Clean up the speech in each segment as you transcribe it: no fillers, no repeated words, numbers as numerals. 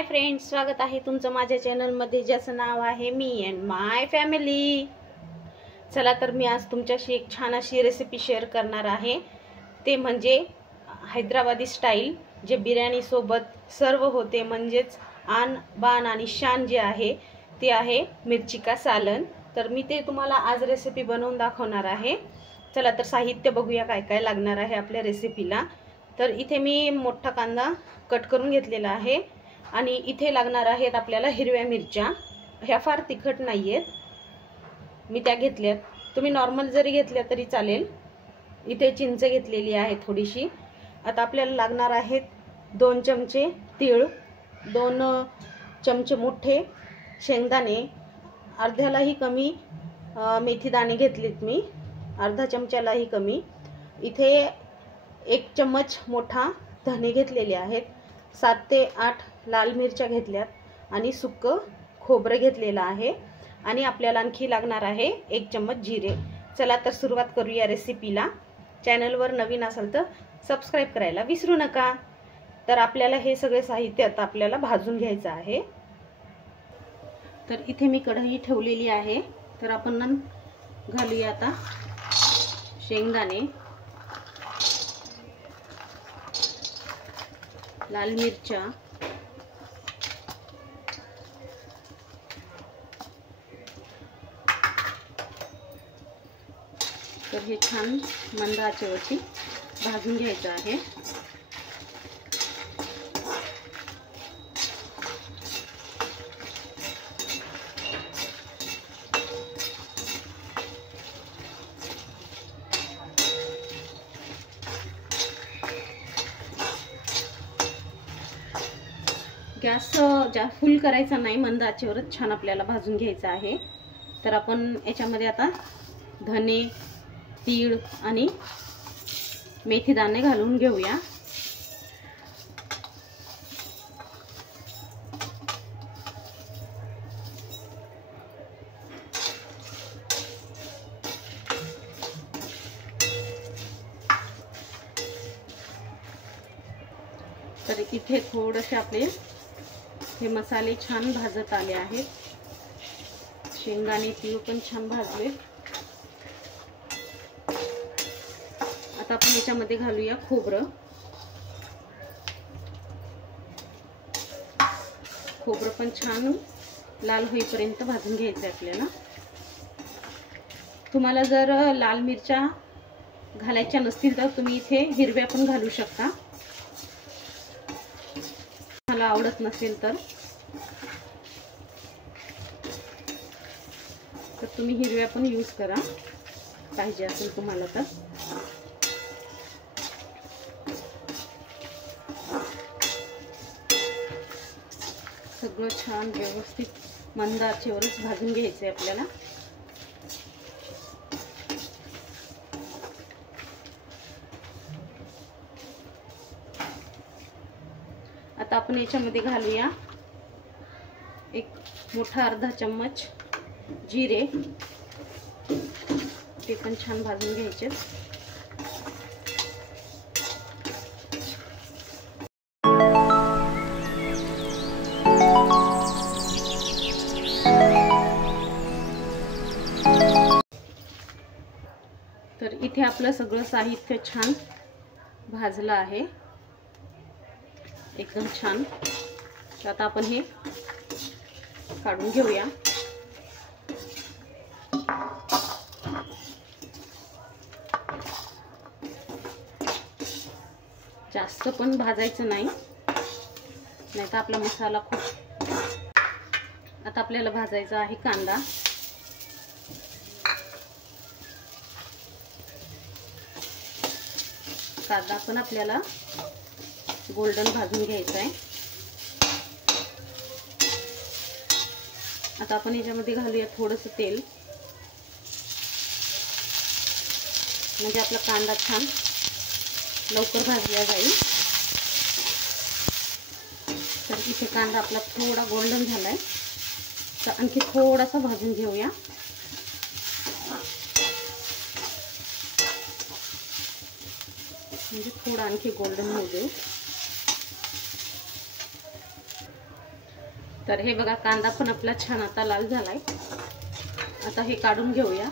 Hi friends, स्वागत आहे तुमचं माझ्या चॅनलमध्ये ज्याचं नाव आहे मी अँड माय फॅमिली। चला तर मी आज तुमच्याशी एक छान अशी रेसिपी शेअर करणार आहे। ते म्हणजे हैदराबादी स्टाईल जे बिर्याणी सोबत सर्व होते, म्हणजेच आन बान आणि शान जे आहे ते आहे मिरची का सालन। तर मी ते तुम्हाला आज रेसिपी बनवून दाखवणार आहे। चला तर साहित्य बघूया काय काय लागणार आहे आपल्या रेसिपीला। तर इथे मी मोठा कांदा कट करून घेतलेला आहे आणि इथे लागणार आहेत आपल्याला हिरव्या मिरच्या। ह्या फार तिखट नाहीयेत, मी त्या घेतल्यात, तुम्ही नॉर्मल जरी घेतल्या तरी चालेल। इथे चिंच घेतलेली आहे थोडीशी। आता आपल्याला लागणार आहेत 2 चमचे तीळ, 2 चमचे मोठे शेंगदाणे, अर्ध्यालाही कमी मेथी दाणे घेतलेत मी, अर्धा चमच्यालाही कमी। इथे 1 चम्मच मोठा धने घेतलेले आहेत, 7 ते 8 लाल मिरच्या घेतल्यात आणि सुक्क खोबरं घेतलेलं आहे। आणि आपल्याला आणखी लागणार आहे 1 चम्मच जिरे। चला तर सुरुवात करूया रेसिपीला। चॅनलवर नवीन असाल तर सबस्क्राइब करायला विसरू नका। तर आपल्याला हे सगळे साहित्य आता आपल्याला भाजून घ्यायचं आहे। तर इथे मी कढई ठेवलेली आहे, तर आपण घालूया आता शेंगदाणे, लाल मिरच्या, तर हे छान मंद आचेवरती भाजून घ्यायचं आहे। गॅस फुल करायचा नाही, मंद आचेवरच छान आपल्याला भाजून घ्यायचं आहे। तर आपण याच्यामध्ये आता धने, तीळ आणि मेथी दाणे घालून घेऊया। तर इथे थोडेसे आपले हे मसाले छान भाजत आले आहेत, शेंगदाणे तीळ पण छान भाजले। आता आपण याच्यामध्ये घालूया खोबरं। खोबरं पण छान लाल होईपर्यंत भाजून घ्यायचं आपल्याला। तुम्हाला जर लाल मिरच्या घालायच्या नसतील तर तुम्ही इथे हिरव्या पण घालू शकता, मला आवडत नसेल तर तुम्ही हिरव्या पण यूज करा, पाहिजे असेल तुम्हाला तर। सगळं छान व्यवस्थित मंद आचेवरच भाजून घ्यायचं आहे आपल्याला। आता आपण याच्यामध्ये घालूया 1 मोठा अर्धा चम्मच जिरे, ते पण छान भाजून घ्यायचे। तर इथे आपलं सगळं साहित्य छान भाजलं आहे, एकदम छान। आता आपण हे काढून घेऊया। जास्त पण भाजायचं नाही, नाहीतर आपला मसाला खूप। आता आपल्याला भाजायचा आहे कांदा। कांदा पण आपल्याला गोल्डन भाजून घ्यायचा आहे। आता आपण याच्यामध्ये घालूया थोडंसं तेल, म्हणजे आपला कांदा छान लवकर भाजला जाईल। तर इथे कांदा आपला थोडा गोल्डन झालाय, तर आणखी थोडासा भाजून घेऊया। म्हणजे थोडा आणखी गोल्डन होऊ देऊ। तर हे बघा, कांदा पण आपला छान आता लाल झालाय. आता हे काढून घेऊया.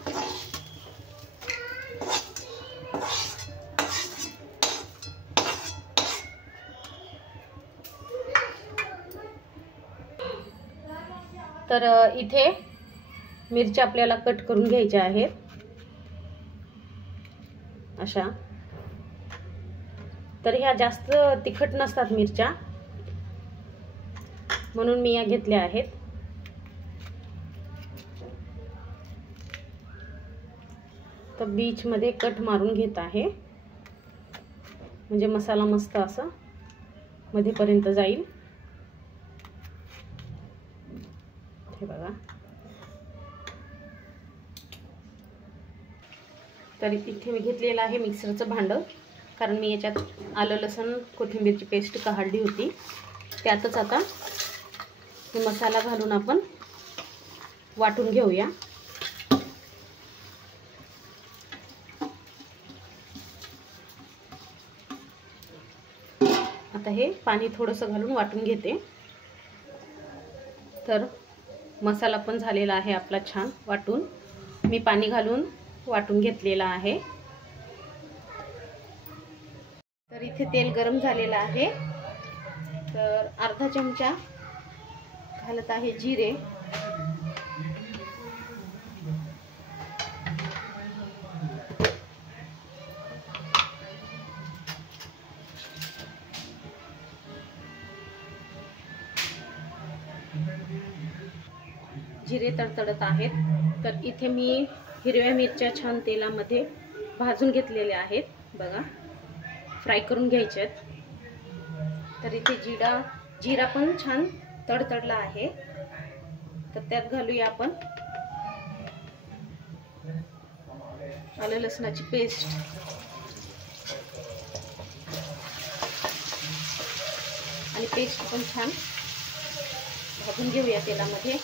तर इथे मिरच्या आपल्याला कट करून घ्यायच्या आहेत अशा. तर ह्या जास्त तिखट नसतात मिरच्या, म्हणून मी या घेतल्या आहेत. तर बीच मध्ये कट मारून घेत आहे, म्हणजे मसाला मस्त असं मध्येपर्यंत जाईल. हे बघा. तर इथे मी घेतलेलं आहे मिक्सरचं भांडं, कारण मी याच्यात आलं लसूण कोथिंबीरची पेस्ट काढली होती. त्यातच आता हे मसाला घालून आपण वाटून घेऊया. आता हे पाणी थोडंसं घालून वाटून घेते. तर मसाला पण झालेला आहे आपला छान वाटून. मी पाणी घालून वाटून घेतलेला आहे. तर इथे तेल गरम झालेलं आहे. तर अर्धा चमचा घालत आहे जिरे. जिरे तडतडत आहेत. तर इथे मी हिरव्या मिरच्या छान तेलामध्ये भाजून घेतलेल्या आहेत. बघा, फ्राय करून घ्यायचे आहेत. तर इथे जिरा पण छान तडतडला आहे. तर त्यात घालूया आपण आलं लसणाची पेस्ट. आणि पेस्ट पण छान भाजून घेऊया तेलामध्ये.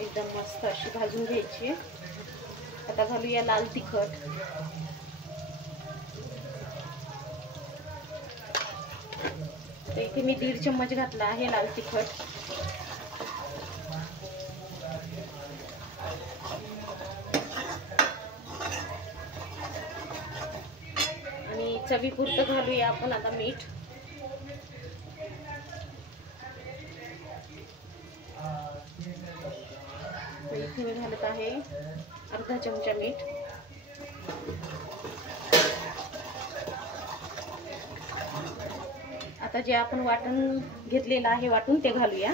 एकदम मस्त अशी भाजून घ्यायची. आता घालूया लाल तिखट. तर इथे मी 1.5 चम्मच घातला आहे लाल तिखट. आणि चवीपुरतं घालूया आपण आता मीठ. इथे मी घालत आहे अर्धा चमचा मीठ. आता जे आपण वाटण घेतलेलं आहे वाटून ते घालूया.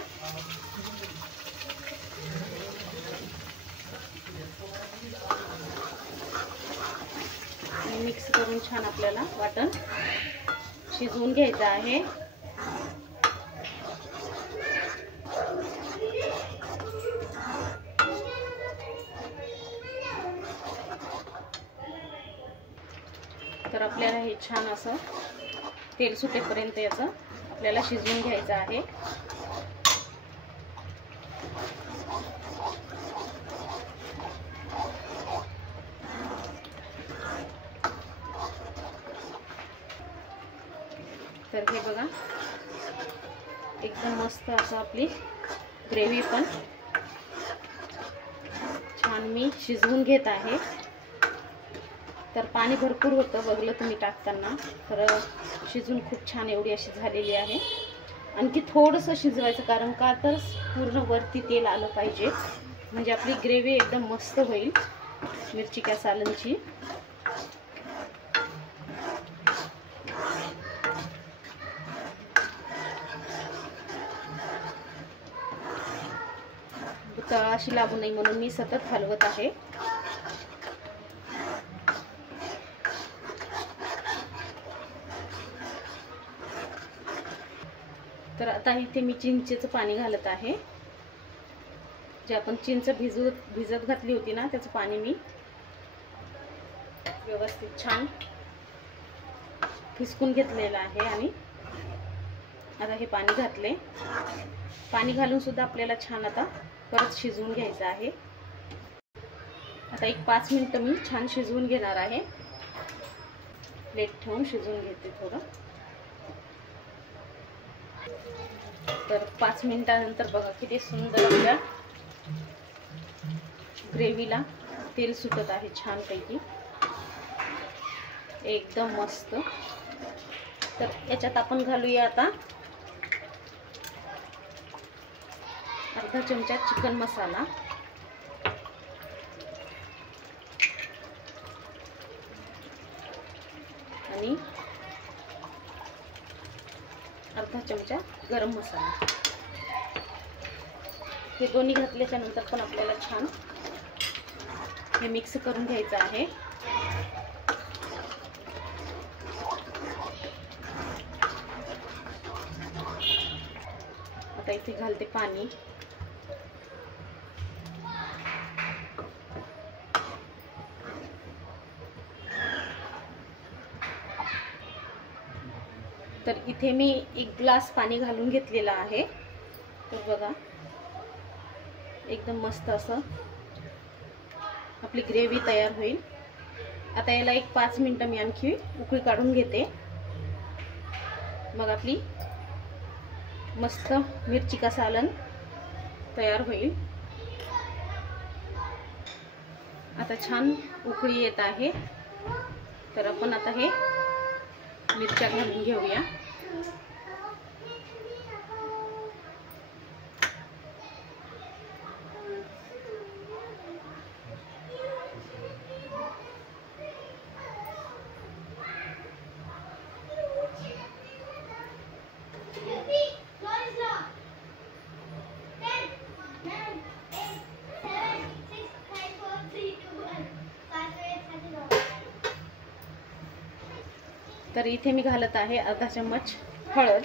आणि मिक्स करून छान आपल्याला वाटण शिजवून घ्यायचं आहे. तर आपल्याला हे छान असं तेल सुटेपर्यंत याचं आपल्याला शिजवून घ्यायचं आहे. तर हे बघा, एकदम मस्त असं आपली ग्रेव्ही पण छान मी शिजवून घेत आहे. तर पाणी भरपूर होतं बघलं तुम्ही टाकताना. तर शिजून खूप छान एवढी अशी झालेली आहे. आणखी थोडंसं शिजवायचं, कारण का तर पूर्ण वरती तेल आलं पाहिजे, म्हणजे आपली ग्रेव्ही एकदम मस्त होईल मिरची सालनची. तळाशी लागू नये म्हणून मी सतत हलवत आहे. तर आता इथे मी चिंचेचं पाणी घालत आहे. जे आपण चिंच भिजत घातली होती ना, त्याचं पाणी मी व्यवस्थित छान फिसकून घेतलेलं आहे. आणि आता हे पाणी घातले. पाणी घालून सुद्धा आपल्याला छान आता परत शिजवून घ्यायचं आहे. आता एक 5 मिनिटं मी छान शिजवून घेणार आहे. प्लेट ठेवून शिजवून घेते थोडं. तर 5 मिनिटानंतर बघा किती सुंदर आपल्या ग्रेव्हीला तेल सुटत आहे छानपैकी, एकदम मस्त. तर याच्यात आपण घालूया आता अर्धा चमचा चिकन मसाला, आणि अर्धा चमचा गरम मसाला. हे दोन्ही घातल्याच्या नंतर पण आपल्याला छान हे मिक्स करून घ्यायचं आहे. आता इथे घालते पाणी. तर इथे मी 1 ग्लास पाणी घालून घेतलेला आहे. तर बघा एकदम मस्त असं आपली ग्रेव्ही तयार होईल. आता याला 5 मिनिटं मी आणखी उकळी काढून घेते. मग आपली मस्त मिरची का सालन तयार होईल. आता छान उकळी येत आहे. तर आपण आता हे मिरच्या घालून घेऊया. तर इथे मी घालत आहे अर्धा चम्मच हळद,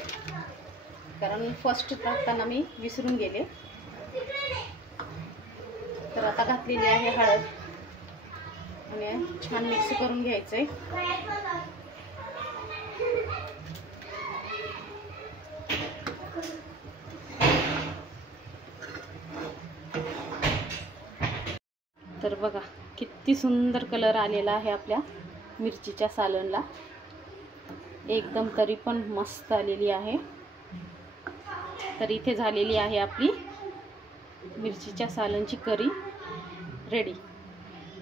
कारण फर्स्ट टाकताना मी विसरून गेले. तर आता घातलेली आहे हळद आणि छान मिक्स करून घ्यायचंय. तर बघा किती सुंदर कलर आलेला आहे आपल्या मिरचीच्या सालनला, एकदम तरी पण मस्त आलेली आहे. तर इथे झालेली आहे आपली मिरचीच्या सालनची करी रेडी,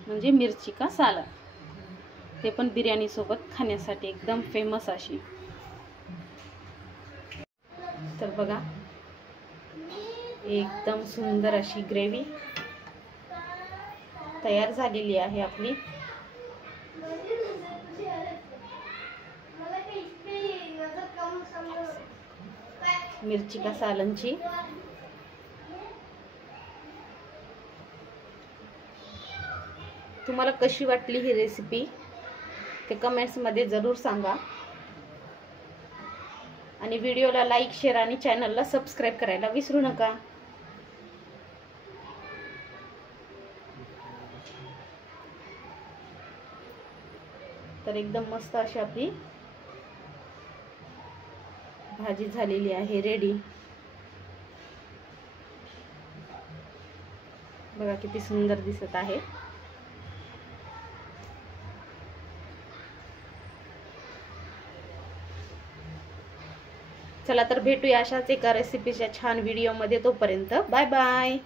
म्हणजे मिरची का सालन. ते पण बिर्याणी सोबत खाण्यासाठी एकदम फेमस अशी. तर बघा एकदम सुंदर अशी ग्रेव्ही तयार झालेली आहे आपली. मिरची का सालनची. तुम्हाला कशी वाटली ही रेसिपी ते कमेंट्स मध्ये जरूर सांगा, आणि व्हिडिओला लाईक, शेअर आणि चॅनलला सबस्क्राईब करायला विसरू नका. तर एकदम मस्त अशी आपली भाजी झालेली आहे रेडी. बघा किती सुंदर दिसत आहे. चला तर भेटूया अशाच एका रेसिपीच्या छान व्हिडिओ मध्ये. तोपर्यंत बाय बाय.